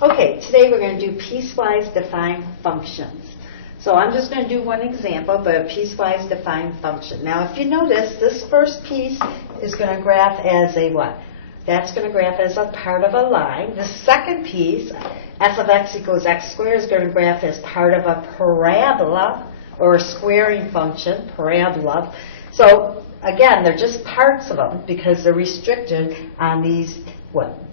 Okay, today we're going to do piecewise defined functions. So I'm just going to do one example, but a piecewise defined function. Now if you notice, this first piece is going to graph as a what? That's going to graph as a part of a line. The second piece, f of x equals x squared, is going to graph as part of a parabola, or a squaring function, parabola. So again, they're just parts of them because they're restricted on these,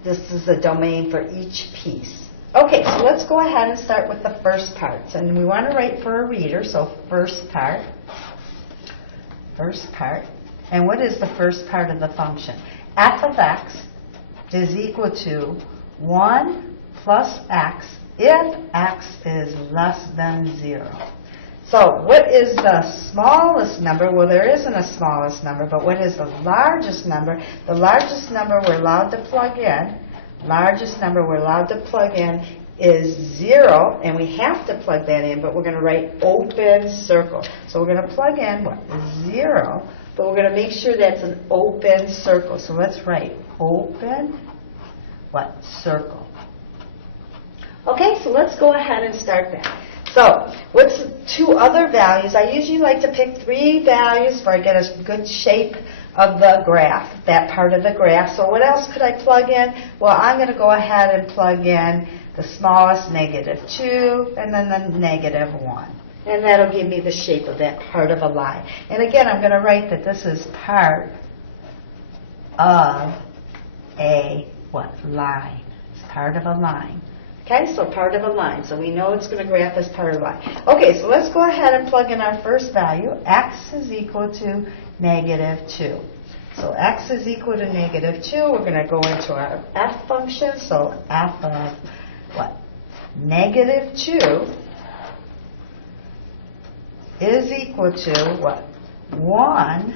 this is the domain for each piece. Okay, so let's go ahead and start with the first parts. And we want to write for a reader, so first part. And what is the first part of the function? F of x is equal to 1 plus x if x is less than 0. So what is the smallest number? Well, there isn't a smallest number, but what is the largest number? The largest number we're allowed to plug in, is 0, and we have to plug that in, but we're going to write open circle. So we're going to plug in, 0, but we're going to make sure that's an open circle. So let's write open, circle. Okay, so let's go ahead and start that. So, what's two other values? I usually like to pick 3 values before I get a good shape of the graph, that part of the graph. So what else could I plug in? Well, I'm going to go ahead and plug in the smallest, -2, and then the -1. And that'll give me the shape of that part of a line. And again, I'm going to write that this is part of a line. It's part of a line. Okay, so part of a line. So we know it's going to graph as part of a line. Okay, so let's go ahead and plug in our first value. X is equal to -2. So x is equal to -2. We're going to go into our f function. So f of -2 is equal to 1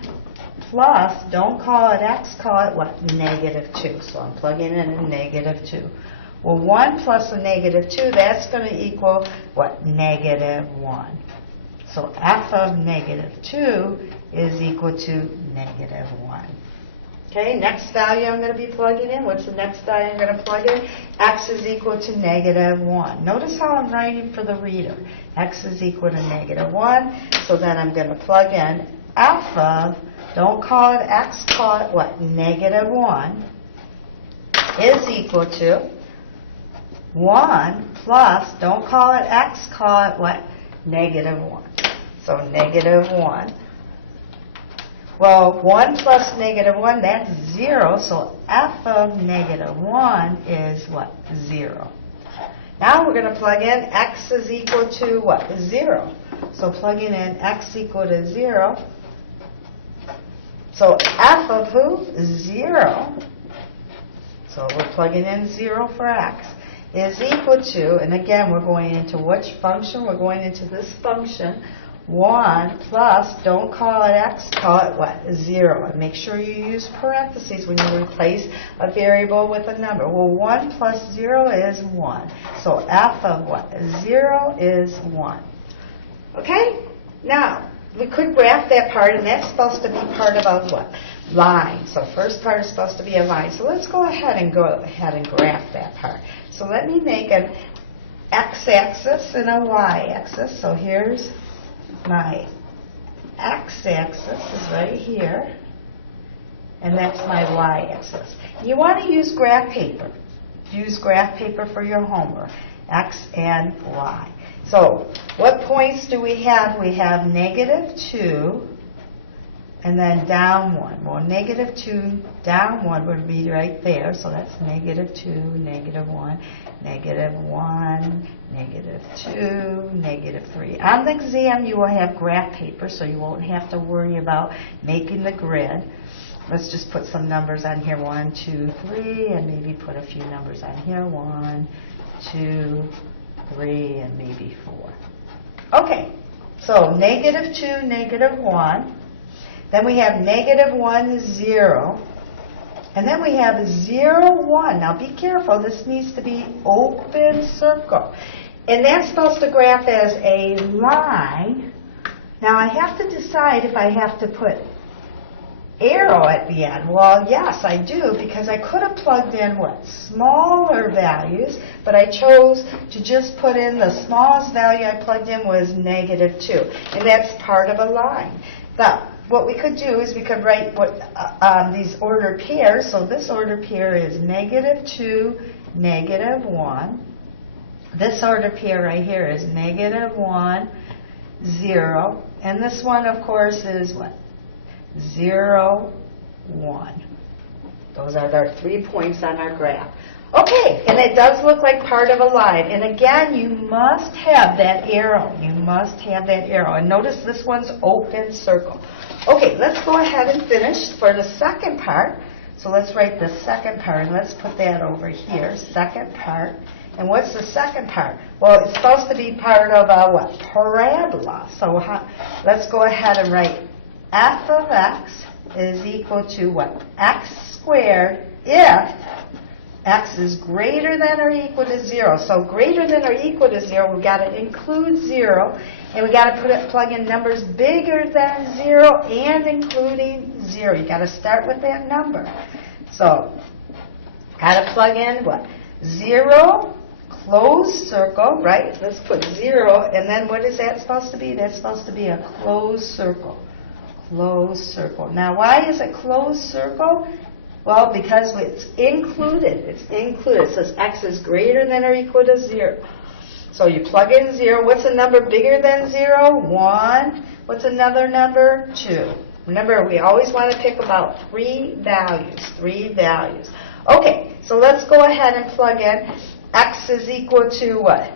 plus, don't call it x, call it -2. So I'm plugging in a -2. Well, 1 plus a -2, that's going to equal -1. So f of -2 is equal to -1. Okay, next value I'm going to be plugging in. What's the next value I'm going to plug in? X is equal to -1. Notice how I'm writing for the reader. X is equal to -1. So then I'm going to plug in f of, don't call it x, call it -1, is equal to 1 plus, don't call it x, call it -1. So -1. Well, 1 plus -1, that's 0. So f of -1 is 0. Now we're going to plug in x is equal to 0. So plugging in x equal to 0. So f of who? 0. So we're plugging in 0 for x. Is equal to, and again we're going into which function? We're going into this function, 1 plus, don't call it x, call it 0. And make sure you use parentheses when you replace a variable with a number. Well, 1 plus 0 is 1. So f of 0 is 1. Okay? Now, we could graph that part, and that's supposed to be part of a line. So first part is supposed to be a line. So let's go ahead and graph that part. So let me make an x-axis and a y-axis. So here's my x-axis is right here, and that's my y-axis. You want to use graph paper. Use graph paper for your homework, x and y. So what points do we have? We have -2 and then down 1. Well, -2 down 1 would be right there. So that's -2, -1, -1, -2, -3. On the exam, you will have graph paper, so you won't have to worry about making the grid. Let's just put some numbers on here, 1, 2, 3, and maybe put a few numbers on here, 1, 2, 3, and maybe 4. Okay, so -2, -1. Then we have -1, 0. And then we have 0, 1. Now be careful, this needs to be open circle. And that's supposed to graph as a line. Now I have to decide if I have to put arrow at the end? Well, yes, I do, because I could have plugged in what? Smaller values, but I chose to just put in the smallest value I plugged in was -2, and that's part of a line. Now, what we could do is we could write what these ordered pairs. So this ordered pair is -2, -1. This ordered pair right here is -1, 0. And this one, of course, is what? 0, 1. Those are our 3 points on our graph. Okay, and it does look like part of a line. And again, you must have that arrow. You must have that arrow. And notice this one's open circle. Okay, let's go ahead and finish for the second part. So let's write the second part, and let's put that over here, second part. And what's the second part? Well, it's supposed to be part of a what? Parabola. So let's go ahead and write f of x is equal to what? X squared if x is greater than or equal to 0. So greater than or equal to 0, we've got to include 0, and we've got to plug in numbers bigger than 0 and including 0. You've got to start with that number. So, got to plug in what? 0, closed circle, right? Let's put 0, and then what is that supposed to be? That's supposed to be a closed circle. Closed circle. Now, why is it closed circle? Well, because it's included. It's included. It says x is greater than or equal to 0. So you plug in 0. What's a number bigger than 0? 1. What's another number? 2. Remember, we always want to pick about 3 values. 3 values. Okay, so let's go ahead and plug in x is equal to what?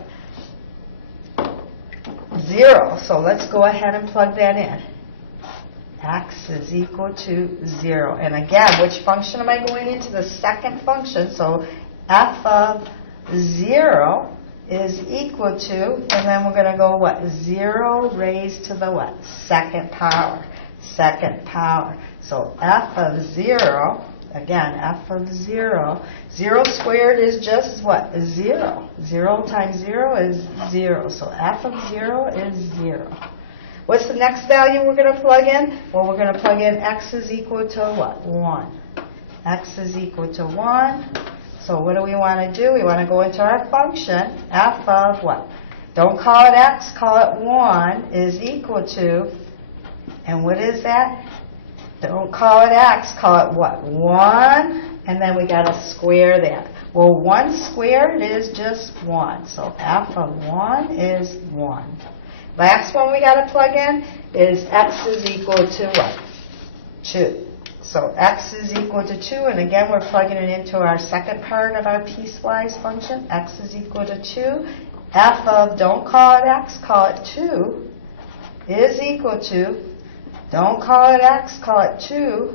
0. So let's go ahead and plug that in. X is equal to 0. And again, which function am I going into? The second function. So f of 0 is equal to, and then we're going to go what? 0 raised to the what? Second power. Second power. So f of 0, again, f of 0. 0 squared is just what? 0. 0 times 0 is 0. So f of 0 is 0. What's the next value we're going to plug in? Well, we're going to plug in x is equal to what? 1. X is equal to 1. So what do we want to do? We want to go into our function, f of what? Don't call it x, call it 1 is equal to, and what is that? Don't call it x, call it what? 1, and then we got to square that. Well, 1 squared is just 1. So f of 1 is 1. Last one we got to plug in is x is equal to what? 2. So x is equal to 2, and again we're plugging it into our second part of our piecewise function. X is equal to 2. F of, don't call it x, call it 2, is equal to, don't call it x, call it 2,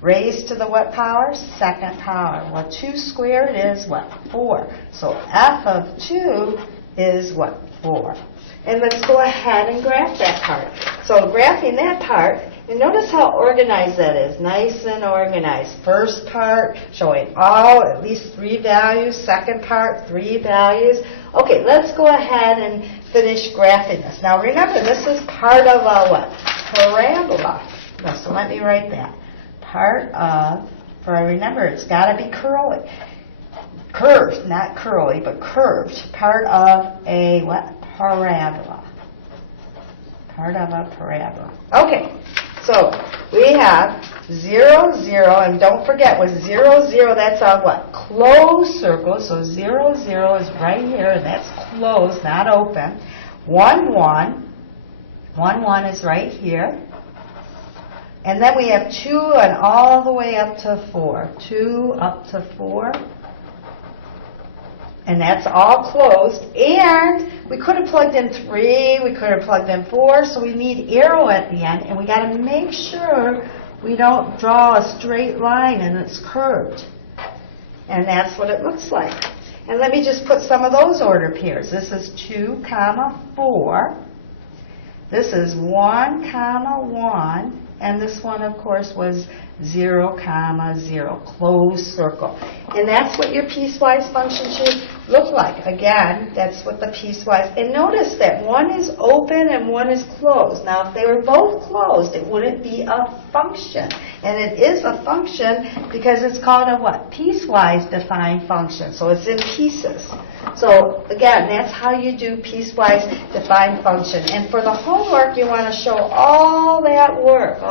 raised to the what power? Second power. Well, 2 squared is what? 4. So f of 2 is what? 4. And let's go ahead and graph that part. So graphing that part, and notice how organized that is. Nice and organized. First part showing all, at least 3 values. Second part, 3 values. Okay, let's go ahead and finish graphing this. Now remember, this is part of a what? Parabola. So let me write that. Part of, for remember, it's got to be curly. Curved, not curly, but curved. Part of a what? Parabola. Part of a parabola. Okay, so we have 0, 0, and don't forget with 0, 0, that's a what? Closed circle. So 0, 0 is right here, and that's closed, not open. 1, 1. 1, 1 is right here. And then we have 2 and all the way up to 4. 2 up to 4. And that's all closed. And we could have plugged in 3, we could have plugged in 4, so we need arrow at the end. And we got to make sure we don't draw a straight line and it's curved. And that's what it looks like. And let me just put some of those order pairs. This is 2, 4. This is 1, 1. And this one, of course, was 0, comma, 0, closed circle. And that's what your piecewise function should look like. Again, that's what the piecewise, and notice that one is open and one is closed. Now, if they were both closed, it wouldn't be a function. And it is a function because it's called a what? Piecewise defined function. So it's in pieces. So again, that's how you do piecewise defined function. And for the homework, you want to show all that work,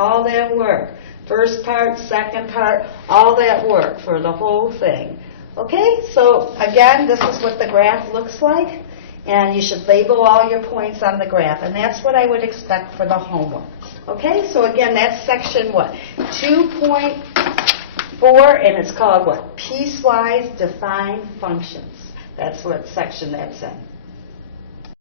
First part, second part, all that work for the whole thing. Okay, so again, this is what the graph looks like. And you should label all your points on the graph. And that's what I would expect for the homework. Okay, so again, that's section what? 2.4, and it's called what? Piecewise defined functions. That's what section that's in.